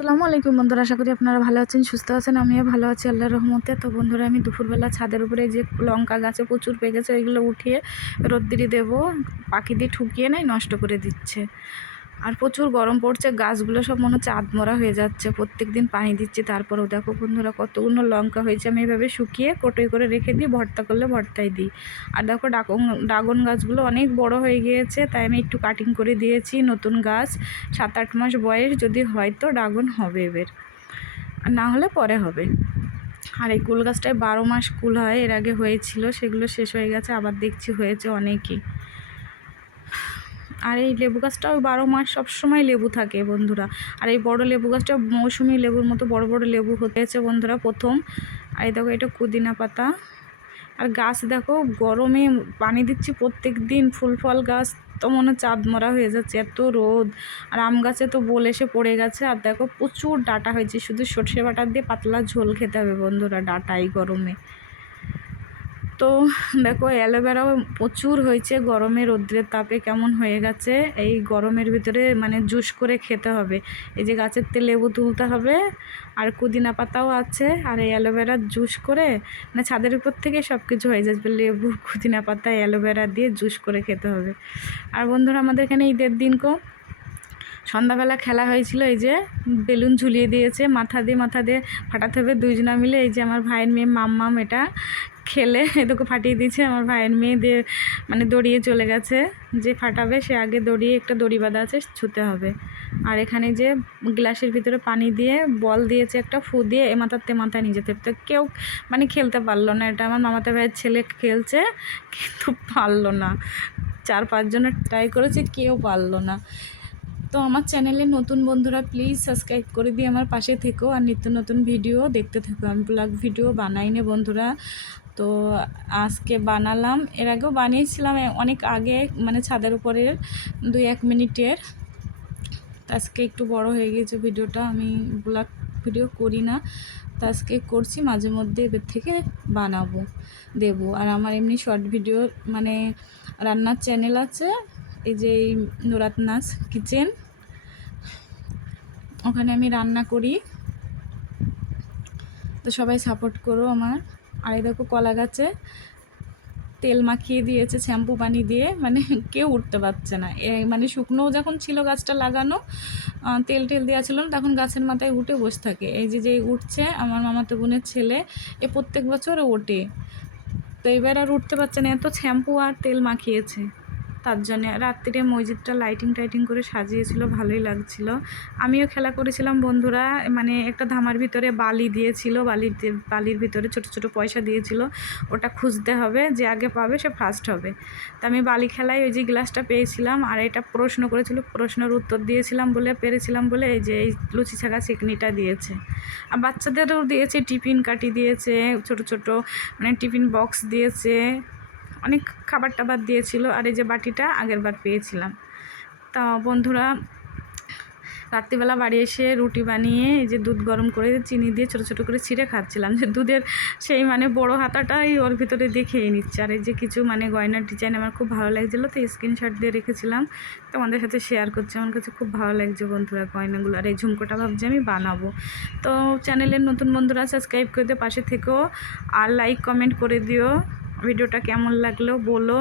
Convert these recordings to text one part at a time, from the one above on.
আসসালামু আলাইকুম বন্ধুরা, আশা করি আপনারা ভালো আছেন, সুস্থ আছেন, আমিও ভালো আছি আল্লাহ রহমতে। তো বন্ধুরা, আমি দুপুরবেলা ছাদের উপরে যে লঙ্কা গাছে প্রচুর পেকেছে ওইগুলো উঠিয়ে রোদ্দিরি দেবো, পাখি দিয়ে ঠুকিয়ে নেয় নষ্ট করে দিচ্ছে। আর প্রচুর গরম পড়ছে, গাছগুলো সব মনে হচ্ছে আধমরা হয়ে যাচ্ছে। প্রত্যেক দিন পানি দিচ্ছি, তারপরেও দেখো বন্ধুরা কতগুলো লঙ্কা হয়েছে। আমি এভাবে শুকিয়ে কোটোই করে রেখে দিই, ভর্তা করলে ভর্তাই দিই। আর দেখো ডাকন ড্রাগন গাছগুলো অনেক বড় হয়ে গিয়েছে, তাই আমি একটু কাটিং করে দিয়েছি নতুন গাছ। সাত আট মাস বয়স, যদি হয় তো ড্রাগন হবে এবার। আর না হলে পরে হবে। আর এই কুল গাছটায় বারো মাস কুল হয়, এর আগে হয়েছিল, সেগুলো শেষ হয়ে গেছে, আবার দেখছি হয়েছে অনেকই। আর এই লেবু গাছটাও বারো মাস সবসময় লেবু থাকে বন্ধুরা। আর এই বড় লেবু গাছটা মৌসুমি লেবুর মতো বড় বড় লেবু হতেছে বন্ধুরা প্রথম। আর এই দেখো, এটা কুদিনা পাতা। আর গাছ দেখো, গরমে পানি দিচ্ছি প্রত্যেক দিন ফুল ফল গাছ তো মনে চাঁদ মরা হয়ে যাচ্ছে, এত রোদ। আর আম গাছে তো বল এসে পড়ে গেছে। আর দেখো, প্রচুর ডাটা হয়েছে, শুধু সর্ষে বাটা দিয়ে পাতলা ঝোল খেতে হবে বন্ধুরা, ডাটা এই গরমে। তো দেখো অ্যালোভেরাও প্রচুর হয়েছে গরমে, রৌদ্রের তাপে কেমন হয়ে গেছে। এই গরমের ভিতরে মানে জুস করে খেতে হবে। এই যে গাছের তেল লেবু তুলতে হবে, আর কুদিনা পাতাও আছে, আর এই অ্যালোভেরার জুস করে মানে ছাদের উপর থেকে সব কিছু হয়ে যাবে লেবু কুদিনা পাতা, অ্যালোভেরা দিয়ে জুস করে খেতে হবে। আর বন্ধুরা, আমাদের এখানে ঈদের দিন কো? সন্ধ্যাবেলা খেলা হয়েছিল, এই যে বেলুন ঝুলিয়ে দিয়েছে, মাথা দিয়ে মাথা দিয়ে ফাটাতে হবে, দুইজনা মিলে এই যে আমার ভাইয়ের মেয়ে, মাম্মাম এটা খেলে এদিকে ফাটিয়ে দিয়েছে, আমার ভাইয়ের মেয়ে দিয়ে মানে দড়িয়ে চলে গেছে, যে ফাটাবে সে আগে দড়িয়ে একটা দড়ি বাঁধা আছে, ছুতে হবে। আর এখানে যে গ্লাসের ভিতরে পানি দিয়ে বল দিয়েছে, একটা ফু দিয়ে এ মাথার তে মাথায় নিয়ে যেতে তো কেউ মানে খেলতে পারল না, এটা আমার মামাতে ভাইয়ের ছেলে খেলছে, কিন্তু পারল না। চার পাঁচজনের ট্রাই করেছে, কেউ পারল না। তো আমার চ্যানেলে নতুন বন্ধুরা প্লিজ সাবস্ক্রাইব করে দিয়ে আমার পাশে থেকো আর নিত্য নতুন ভিডিও দেখতে থাকো। আমি ব্লগ ভিডিও বানাই নে বন্ধুরা। তো আজকে বানালাম, এর আগেও বানিয়েছিলাম অনেক আগে মানে ছাদের উপরের দুই এক মিনিটের। আজকে একটু বড় হয়ে গিয়েছে ভিডিওটা আমি ব্লগ ভিডিও করি না। তো আজকে করছি, মাঝে মধ্যে এবার থেকে বানাবো, দেব। আর আমার এমনি শর্ট ভিডিও মানে রান্নার চ্যানেল আছে। এই যে নুরাত নাস কিচেন। ওখানে আমি রান্না করি। তো সবাই সাপোর্ট করো আমার। আর এই দেখো কলা গাছে তেল মাখিয়ে দিয়েছে, শ্যাম্পু পানি দিয়ে। মানে কেউ উঠতে পারছে না। মানে শুকনোও যখন ছিল গাছটা লাগানো তেল টেল দেওয়া ছিল না, তখন গাছের মাথায় উঠে বসে থাকে। এই যে যে উঠছে, আমার মামাতো বোনের ছেলে, এ প্রত্যেক বছর ওঠে। তো এবার আর উঠতে পারছে না, এত শ্যাম্পু আর তেল মাখিয়েছে। তার জন্যে রাত্রিরে মসজিদটা লাইটিং টাইটিং করে সাজিয়েছিল, ভালোই লাগছিল। আমিও খেলা করেছিলাম বন্ধুরা মানে একটা ধামার ভিতরে বালি দিয়েছিল, বালির বালির ভিতরে ছোট ছোট পয়সা দিয়েছিল, ওটা খুঁজতে হবে, যে আগে পাবে সে ফার্স্ট হবে। তা আমি বালি খেলায় ওই যে গ্লাসটা পেয়েছিলাম, আর এটা প্রশ্ন করেছিল, প্রশ্নের উত্তর দিয়েছিলাম বলে, পেরেছিলাম বলে, এই যে এই লুচি ছাগা চিকনিটা দিয়েছে। আর বাচ্চাদেরও দিয়েছে, টিফিন কাটি দিয়েছে, ছোট ছোট মানে টিফিন বক্স দিয়েছে। অনেক খাবার টাবার দিয়েছিল আর এই যে বাটিটা আগের বার পেয়েছিলাম। তা বন্ধুরা, রাত্রিবেলা বাড়ি এসে রুটি বানিয়ে এই যে দুধ গরম করে চিনি দিয়ে ছোটো ছোটো করে ছিঁড়ে খাচ্ছিলাম। যে দুধের সেই মানে বড় হাতাটাই ওর ভিতরে দিয়ে খেয়ে নিচ্ছে। আর এই যে কিছু মানে গয়নার ডিজাইন আমার খুব ভালো লাগছিল, তো স্ক্রিনশট দিয়ে রেখেছিলাম। তোমাদের সাথে শেয়ার করছি, আমার কাছে খুব ভালো লাগছে বন্ধুরা গয়নাগুলো। আর এই ঝুমকোটা ভাবছি আমি বানাবো। তো চ্যানেলের নতুন বন্ধুরা সাবস্ক্রাইব করে দিয়ে পাশে থেকেও আর লাইক কমেন্ট করে দিও। ভিডিওটা কেমন লাগল বলো।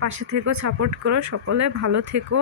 পাশে থেকো সাপোর্ট করো সকলে ভালো থেকো।